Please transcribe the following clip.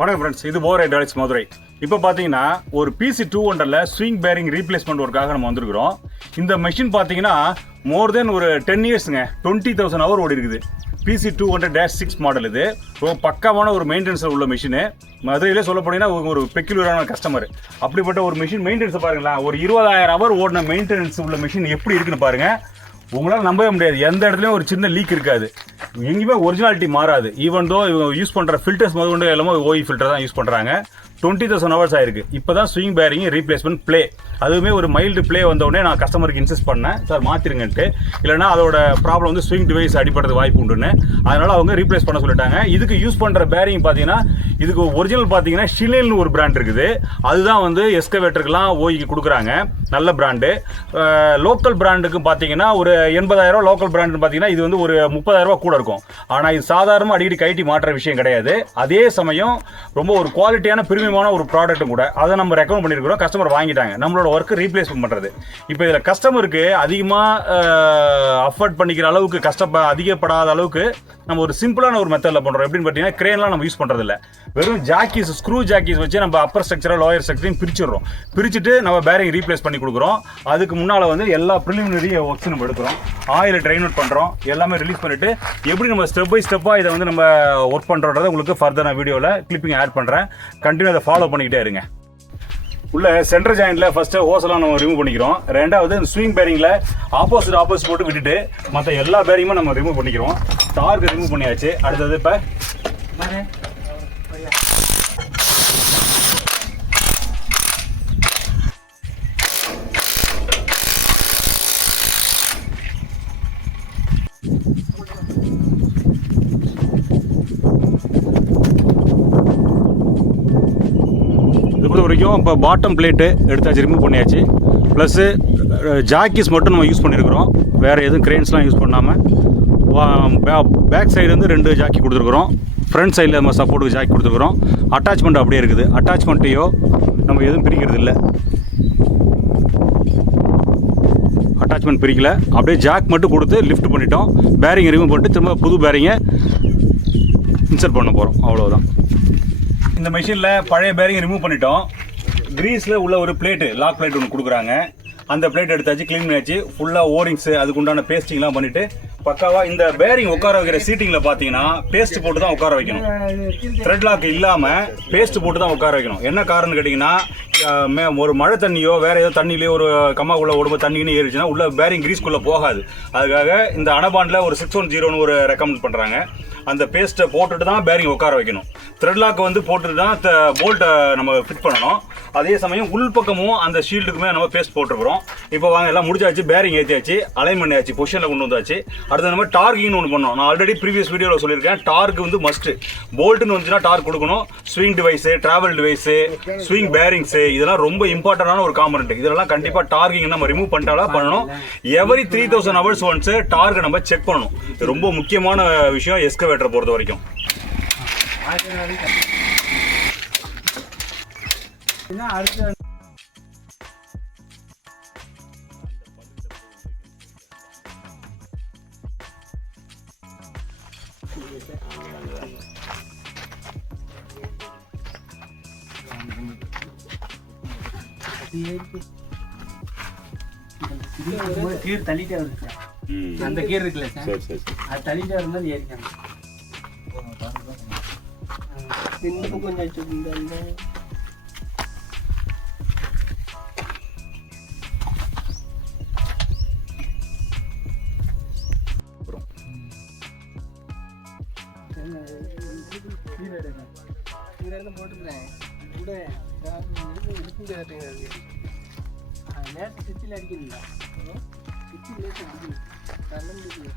வணக்கம் ஃப்ரெண்ட்ஸ், இது போர் ஹைட்ராலிக்ஸ் மதுரை. இப்போ பார்த்தீங்கன்னா ஒரு PC200ல ஸ்விங் பேரிங் ரீப்ளேஸ்மெண்ட் ஒர்க்காக நம்ம வந்திருக்கிறோம். இந்த மெஷின் பார்த்தீங்கன்னா மோர் தென் ஒரு 10 இயர்ஸுங்க, 20,000 ஹவர் ஓடி இருக்குது. PC200-6 model. இது ரொம்ப பக்காவான ஒரு மெயின்டெனன்ஸில் உள்ள மிஷினு. மதுரையிலே சொல்ல போனீங்கன்னா ஒரு பெக்யூலரான கஸ்டமர். அப்படிப்பட்ட ஒரு மிஷின் மெயின்டெனன்ஸை பாருங்களேன். ஒரு 20,000 ஹவர் ஓடின மெயின்டெனன்ஸ் உள்ள மிஷின் எப்படி இருக்குன்னு பாருங்கள். உங்களால் நம்பவே முடியாது. எந்த இடத்துலையும் ஒரு சின்ன லீக் இருக்காது, எங்கேயுமே ஒரிஜினாலிட்டி மாறாது. ஈவன் தோ இவங்க யூஸ் பண்ணுற ஃபில்டர்ஸ் முதல்கொண்டு எல்லாமே ஓஇ ஃபில்டர் தான் யூஸ் பண்ணுறாங்க. 20,000 ஹவர்ஸ் ஆயிருக்கு. இப்போ தான் ஸ்விங் பேரிங் ரீப்ளேஸ்மெண்ட் ப்ளே, அதுவுமே ஒரு மைல்டு ப்ளே வந்தோடனே நான் கஸ்டமருக்கு இன்சிஸ்ட் பண்ணேன், சார் மாற்றிருங்கன்ட்டு. இல்லைனா அதோட ப்ராப்ளம் வந்து ஸ்விங் டிவைஸ் அடிப்படுறதுக்கு வாய்ப்பு உண்டுன்னு. அதனால் அவங்க ரீப்ளேஸ் பண்ண சொல்லிட்டாங்க. இதுக்கு யூஸ் பண்ணுற பேரிங் பார்த்தீங்கன்னா, இதுக்கு ஒரிஜினல் பார்த்தீங்கன்னா ஷினேல்னு ஒரு பிராண்ட் இருக்குது. அதுதான் வந்து எஸ்கவேட்டருக்குலாம் ஓய்க்கு கொடுக்குறாங்க, நல்ல பிராண்டு. லோக்கல் பிராண்டுக்கு பார்த்தீங்கன்னா ஒரு 80,000 லோக்கல் பிராண்டுன்னு பார்த்தீங்கன்னா இது வந்து ஒரு 30,000 கூட இருக்கும். ஆனால் இது சாதாரணமாக அடிக்கடி கைட்டி மாற்ற விஷயம் கிடையாது. அதே சமயம் ரொம்ப ஒரு குவாலிட்டியான பிரிமியமான ஒரு ப்ராடக்ட்டும் கூட. அதை நம்ம ரெக்கமெண்ட் பண்ணியிருக்கிறோம், கஸ்டமர் வாங்கிட்டாங்க. நம்மளோட ஒர்க்கு ரீப்ளேஸ்மெண்ட் பண்ணுறது. இப்போ இதில் கஸ்டமருக்கு அதிகமாக அஃபோர்ட் பண்ணிக்கிற அளவுக்கு அதிகப்படாத அளவுக்கு நம்ம ஒரு சிம்பிளான ஒரு மெத்தடில் பண்ணுறோம். எப்படின்னு பார்த்தீங்கன்னா, கிரேன்லாம் நம்ம யூஸ் பண்ணுறதில்ல. வெறும் ஜாக்கீஸ், ஸ்க்ரூ ஜாக்கீஸ் வச்சு நம்ம அப்பர் ஸ்ட்ரக்சராக லோயர் ஸ்ட்ரக்சரையும் பிரிச்சிடுறோம். பிரிச்சுட்டு நம்ம பேரிங் ரீப்ளேஸ் பண்ணி கொடுக்குறோம். அதுக்கு முன்னால் வந்து எல்லா ப்ரிலிமினரி ஒர்க்ஸ் நம்ம எடுக்கிறோம், ஆயில் ட்ரைன் அவுட் பண்ணுறோம், எல்லாமே ரிலீஸ் பண்ணிவிட்டு எப்படி நம்ம ஸ்டெப் பை ஸ்டெப்பாக இதை வந்து நம்ம ஒர்க் பண்ணுறோன்றதை உங்களுக்கு ஃபர்தர் நான் வீடியோவில் கிளிப்பிங் ஆட் பண்ணுறேன். கண்டினியூ அதை ஃபாலோ பண்ணிக்கிட்டே இருங்க. உள்ள சென்டர் ஜாயிண்டில் ஃபஸ்ட்டு ஹோஸெல்லாம் நம்ம ரிமூவ் பண்ணிக்கிறோம். ரெண்டாவது இந்த ஸ்விங் பேரிங்கில் ஆப்போசிட் போட்டு விட்டுட்டு மற்ற எல்லா பேரிங்குமே நம்ம ரிமூவ் பண்ணிக்கிறோம். டார்க் ரிமூவ் பண்ணியாச்சு. அடுத்தது இப்போ வரைக்கும் இப்போ பாட்டம் பிளேட்டு எடுத்தாச்சு, ரிமூவ் பண்ணியாச்சு. ப்ளஸ்ஸு ஜாக்கீஸ் மட்டும் நம்ம யூஸ் பண்ணியிருக்கிறோம், வேறு எதுவும் கிரெயின்ஸ்லாம் யூஸ் பண்ணாமல். பேக் சைடு வந்து 2 ஜாக்கி கொடுத்துருக்குறோம், ஃப்ரண்ட் சைடில் நம்ம சப்போர்ட்டுக்கு ஜாக்கி கொடுத்துருக்குறோம். அட்டாச்மெண்ட் அப்படியே இருக்குது, அட்டாச்மெண்ட்டையோ நம்ம எதுவும் பிரிக்கிறது இல்லை. அட்டாச்மெண்ட் பிரிக்கல, அப்படியே ஜாக் மட்டும் கொடுத்து லிஃப்ட் பண்ணிட்டோம். பேரிங்கை ரிமூவ் பண்ணிட்டு திரும்ப புது பேரிங்கை இன்சர்ட் பண்ண போகிறோம், அவ்வளோதான். இந்த மெஷினில் பழைய பேரிங் ரிமூவ் பண்ணிட்டோம். கிரீஸில் உள்ள ஒரு பிளேட்டு, லாக் பிளேட் ஒன்று கொடுக்குறாங்க. அந்த பிளேட் எடுத்தாச்சு, க்ளீன் பண்ணியாச்சு. ஃபுல்லாக ஓரிங்ஸு அதுக்கு உண்டான பேஸ்டிங்லாம் பண்ணிவிட்டு பக்காவாக இந்த பேரிங் உட்கார வைக்கிற சீட்டிங்கில் பார்த்தீங்கன்னா பேஸ்ட் போட்டு தான் உட்கார வைக்கணும். த்ரெட் லாக் இல்லாமல் பேஸ்ட் போட்டு தான் உட்கார வைக்கணும். என்ன காரணம்னு கேட்டிங்கன்னா, ஒரு மழை தண்ணியோ வேறு ஏதோ தண்ணியிலையோ ஒரு கம்மாக்குள்ளே உடம்பு தண்ணின்னு ஏறிச்சுன்னா உள்ள பேரிங் கிரீஸ்குள்ளே போகாது. அதுக்காக இந்த அனபாண்டில் ஒரு 610ன்னு ஒரு ரெக்கமெண்ட் பண்ணுறாங்க. அந்த பேஸ்ட்டை போட்டுட்டு தான் பேரிங் உட்கார வைக்கணும். த்ரெட் லாக் வந்து போட்டுட்டு தான் போல்ட்டை நம்ம ஃபிட் பண்ணணும். அதே சமயம் உள் பக்கமும் அந்த ஷீல்டுக்குமே நம்ம பேஸ்ட் போட்டுருக்குறோம். இப்போ வாங்க, எல்லாம் முடிச்சாச்சு, பேரிங் ஏற்றியாச்சு, அலைன் பண்ணியாச்சு, பொசிஷனில் கொண்டு வந்தாச்சு. அடுத்து நம்ம டார்கிங்னு ஒன்று பண்ணோம். நான் ஆல்ரெடி ப்ரீவியஸ் வீடியோவில் சொல்லியிருக்கேன், டார்க் வந்து மஸ்ட்டு. போல்ட்டுன்னு வந்துச்சுன்னா டார்க் கொடுக்கணும். Swing device, travel device, swing bearings, இதெல்லாம் ரொம்ப இம்பார்ட்டண்டான ஒரு காம்பனண்ட். இதெல்லாம் கண்டிப்பாக டார்கிங் நம்ம ரிமூவ் பண்ணிட்டாலும் பண்ணணும். எவரி 3000 ஹவர்ஸ் ஒன்ஸு டார்கை நம்ம செக் பண்ணணும். இது ரொம்ப முக்கியமான விஷயம் எஸ்கவேட்டரை பொறுத்த வரைக்கும். கீர் தள்ளிட்டே வருது சார். அந்த கீர் இருக்குல்ல சார், அது தள்ளிட்டே இருந்தாலும் ஏறிக்காங்க. கொஞ்சம் போட்டுக்கிறேன் கூட நேரத்தை சுற்றில் அடிக்கிறீங்களா? சுற்றி அடிக்கல.